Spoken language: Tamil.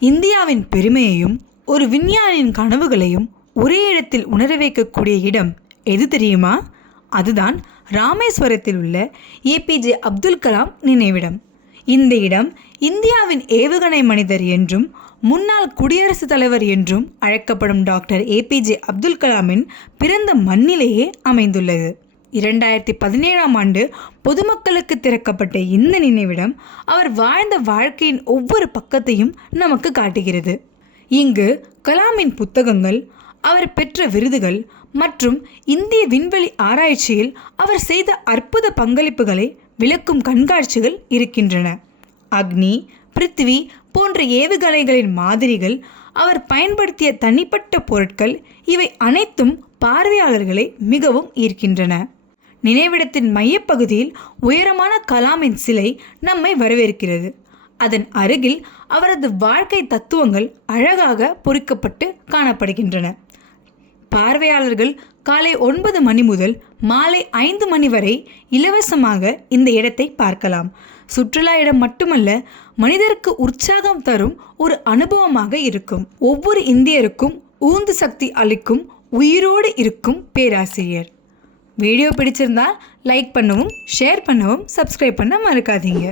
இந்தியாவின் பெருமையையும் ஒரு விஞ்ஞானியின் கனவுகளையும் ஒரே இடத்தில் உணர வைக்கக்கூடிய இடம் எது தெரியுமா? அதுதான் ராமேஸ்வரத்தில் உள்ள ஏபிஜே அப்துல் கலாம் நினைவிடம். இந்த இடம் இந்தியாவின் ஏவுகணை மனிதர் என்றும் முன்னாள் குடியரசுத் தலைவர் என்றும் அழைக்கப்படும் டாக்டர் ஏபிஜே அப்துல் கலாமின் பிறந்த மண்ணிலேயே அமைந்துள்ளது. இரண்டாயிரத்தி பதினேழாம் ஆண்டு பொதுமக்களுக்கு திறக்கப்பட்ட இந்த நினைவிடம் அவர் வாழ்ந்த வாழ்க்கையின் ஒவ்வொரு பக்கத்தையும் நமக்கு காட்டுகிறது. இங்கு கலாமின் புத்தகங்கள் அவர் பெற்ற விருதுகள் மற்றும் இந்திய விண்வெளி ஆராய்ச்சியில் அவர் செய்த அற்புத பங்களிப்புகளை விளக்கும் கண்காட்சிகள் இருக்கின்றன. அக்னி பிருத்வி போன்ற ஏவுகணைகளின் மாதிரிகள் அவர் பயன்படுத்திய தனிப்பட்ட பொருட்கள் இவை அனைத்தும் பார்வையாளர்களை மிகவும் ஈர்க்கின்றன. நினைவிடத்தின் மையப்பகுதியில் உயரமான கலாமின் சிலை நம்மை வரவேற்கிறது. அதன் அருகில் அவரது வாழ்க்கை தத்துவங்கள் அழகாக பொறிக்கப்பட்டு காணப்படுகின்றன. பார்வையாளர்கள் காலை ஒன்பது மணி முதல் மாலை ஐந்து மணி வரை இலவசமாக இந்த இடத்தை பார்க்கலாம். சுற்றுலா இடம் மட்டுமல்ல மனிதருக்கு உற்சாகம் தரும் ஒரு அனுபவமாக இருக்கும். ஒவ்வொரு இந்தியருக்கும் ஊந்து சக்தி அளிக்கும் உயிரோடு இருக்கும் பேராசிரியர். வீடியோ பிடிச்சிருந்தா லைக் பண்ணவும் ஷேர் பண்ணவும் சப்ஸ்கிரைப் பண்ண மறக்காதீங்க.